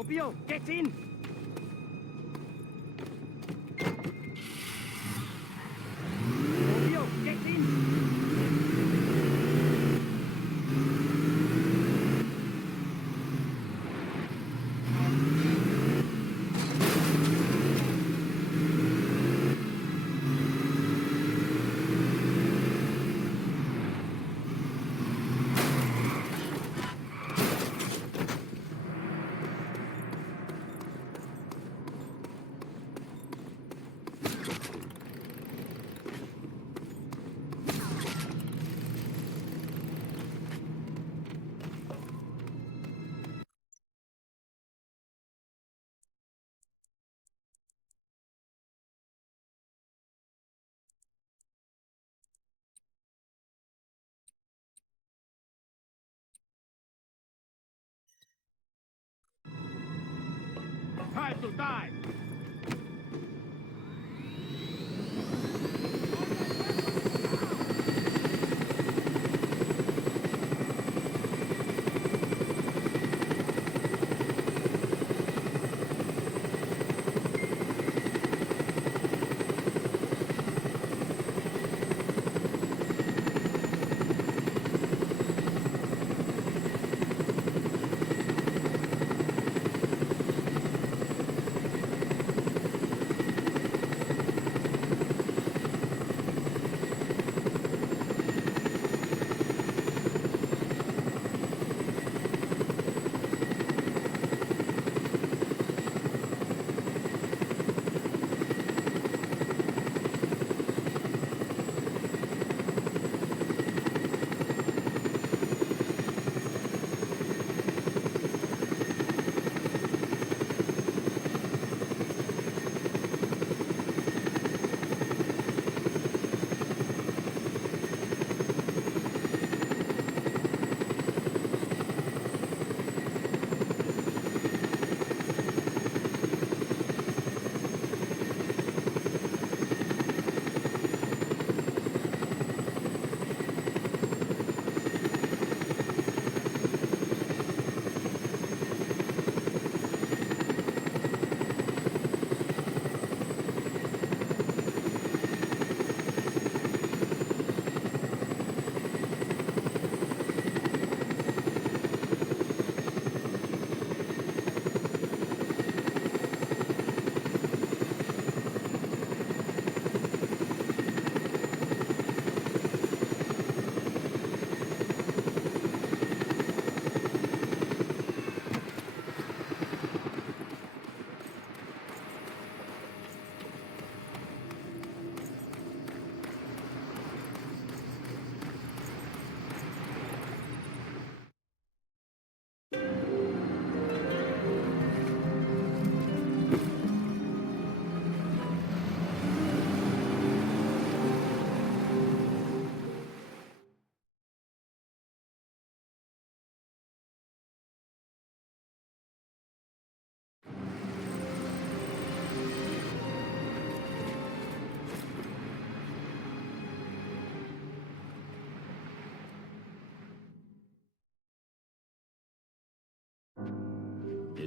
Scorpio, get in! Scorpio, get in! Time to die!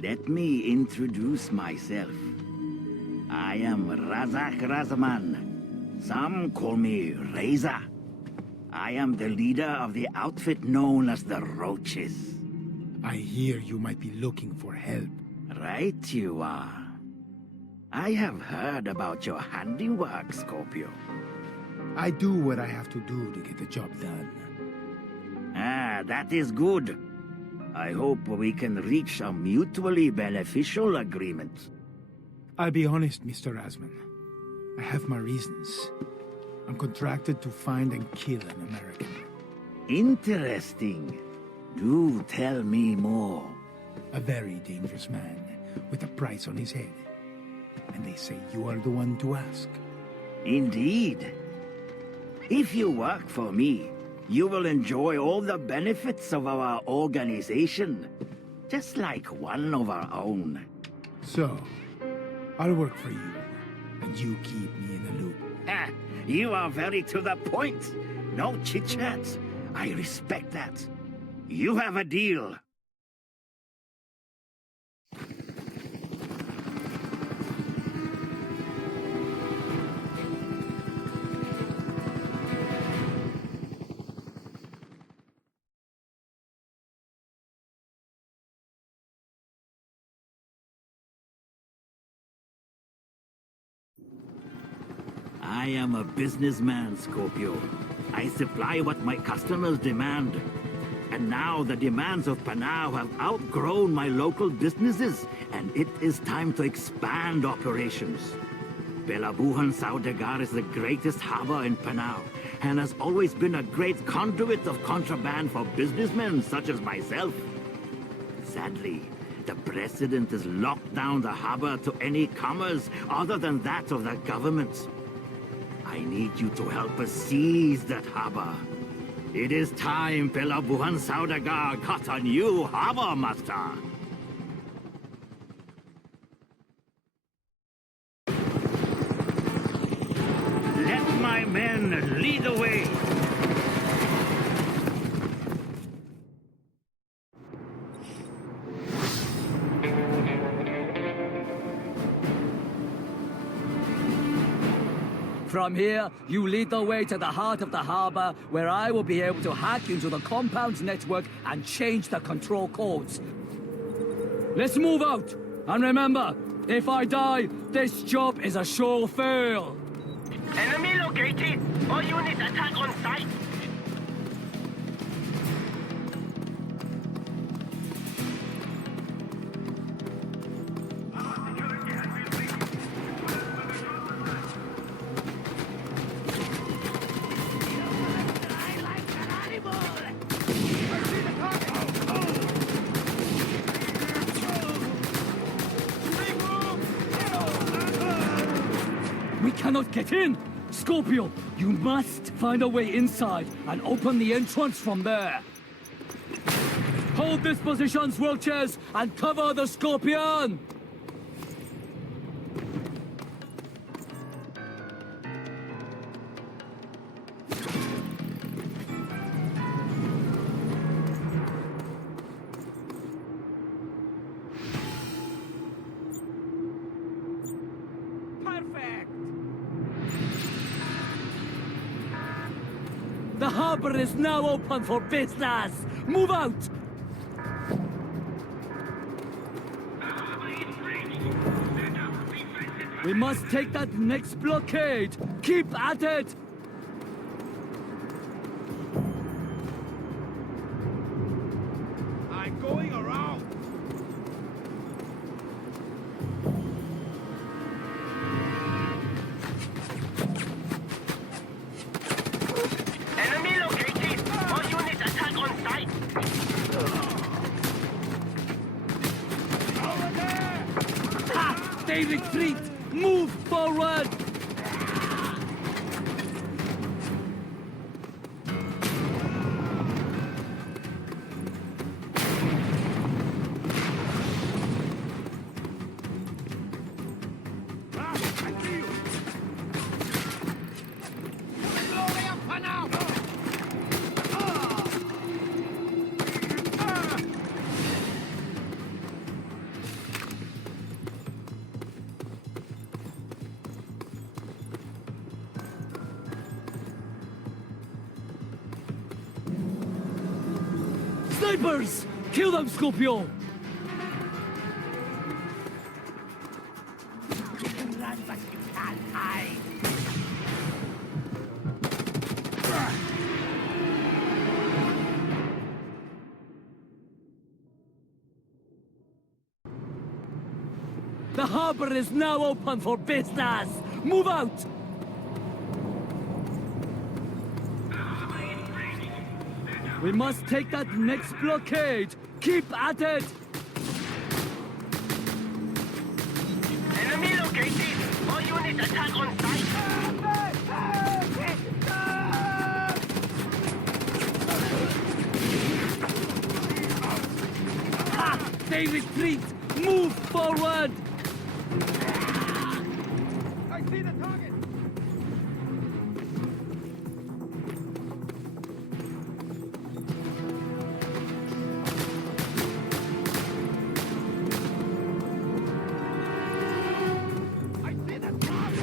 Let me introduce myself. I am Razak Razman. Some call me Reza. I am the leader of the outfit known as the Roaches. I hear you might be looking for help. Right you are. I have heard about your handiwork, Scorpio. I do what I have to do to get the job done. Ah, that is good. I hope we can reach a mutually beneficial agreement. I'll be honest, Mr. Razman. I have my reasons. I'm contracted to find and kill an American. Interesting. Do tell me more. A very dangerous man, with a price on his head. And they say you are the one to ask. Indeed. If you work for me, you will enjoy all the benefits of our organization. Just like one of our own. So, I'll work for you, and you keep me in the loop. Ah, you are very to the point. No chit-chat. I respect that. You have a deal. I am a businessman, Scorpio. I supply what my customers demand. And now the demands of Panau have outgrown my local businesses, and it is time to expand operations. Pelabuhan Saudagar is the greatest harbor in Panau, and has always been a great conduit of contraband for businessmen such as myself. Sadly, the President has locked down the harbor to any commerce other than that of the government. I need you to help us seize that harbor. It is time Pelabuhan Saudagar got a new harbor master. Let my men lead the way. From here, you lead the way to the heart of the harbor, where I will be able to hack into the compound's network and change the control codes. Let's move out! And remember, if I die, this job is a sure fail! Enemy located! All units attack on sight! We cannot get in! Scorpio, you must find a way inside and open the entrance from there. Hold this position, Roaches, and cover the Scorpion! Perfect! The harbor is now open for business! Move out! We must take that next blockade! Keep at it! I'm going around! Enemy located! All units attack on sight! Over there! Ha! They retreat! Move forward! I see you! Glory of Panau! Snipers! Kill them, Scorpio! You can run, but you can't hide. The harbor is now open for business! Move out! We must take that next blockade! Keep at it! Enemy located! All units attack on sight! Ha! They retreat! Move forward! I see the target! I see the target!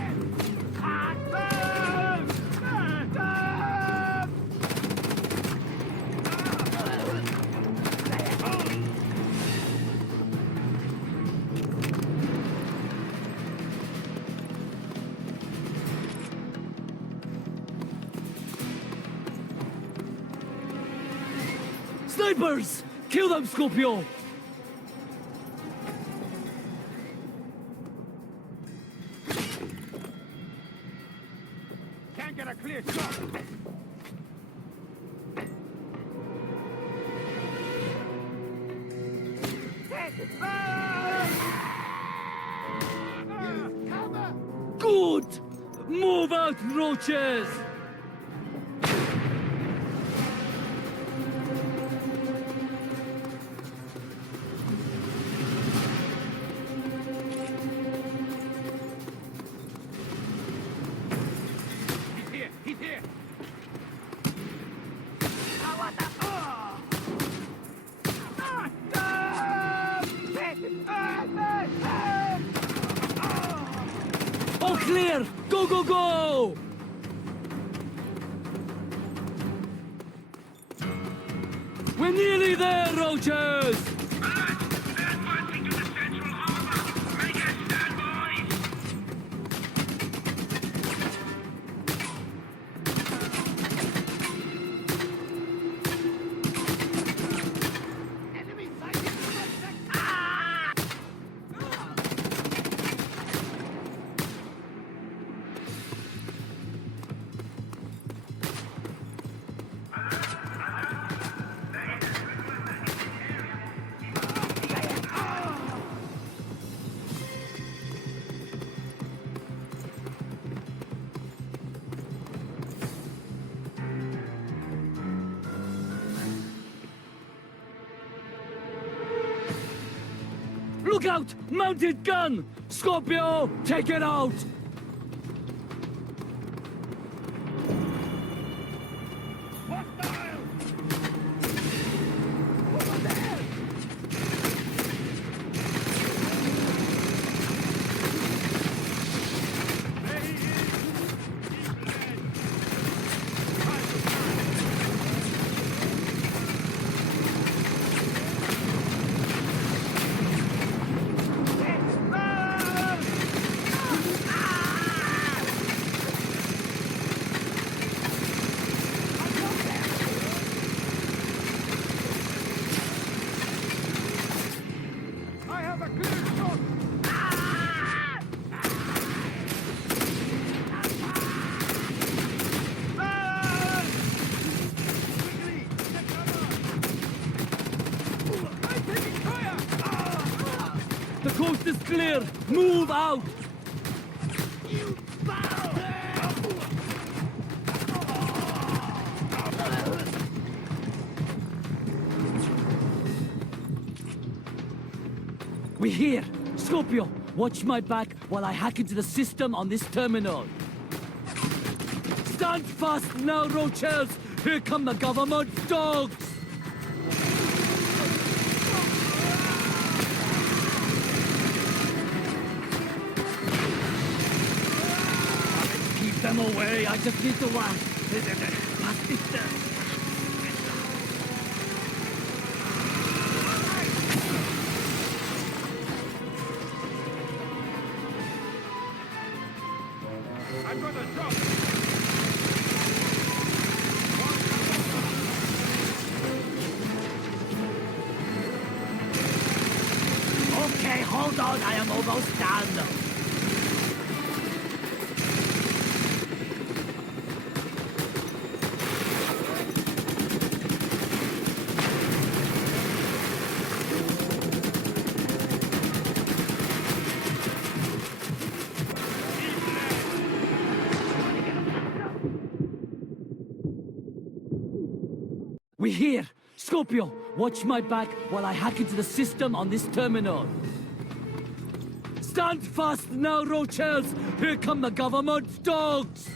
Snipers! Kill them, Scorpio! Can't get a clear shot. Good! Move out, roaches! He's here! All clear! Go, go, go! We're nearly there, roaches! They're advancing to the central harbor. Make a stand, boys! Look out! Mounted gun! Scorpio, take it out! The coast is clear! Move out! We're here! Scorpio, watch my back while I hack into the system on this terminal. Stand fast now, roaches! Here come the government dogs! Keep them away, I just need to pass it. I'm gonna drop! Okay, hold on, I am almost done. We're here! Scorpio, watch my back while I hack into the system on this terminal. Stand fast now, roaches! Here come the government dogs!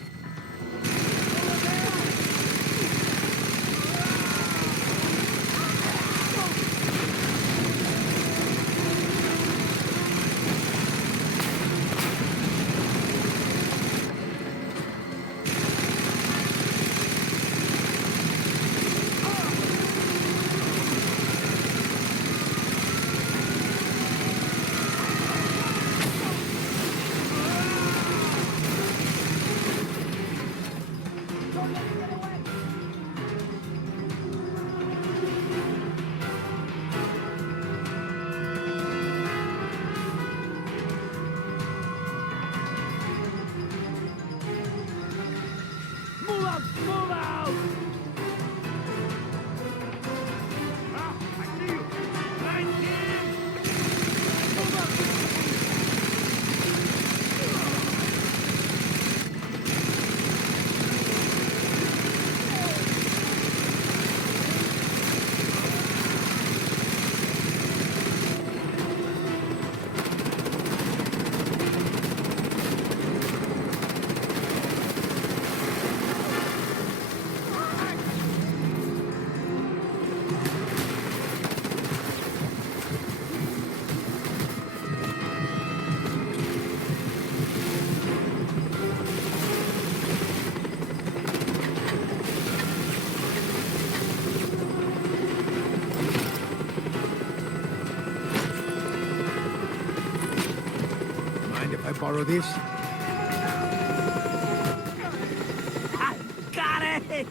borrow this? I got it!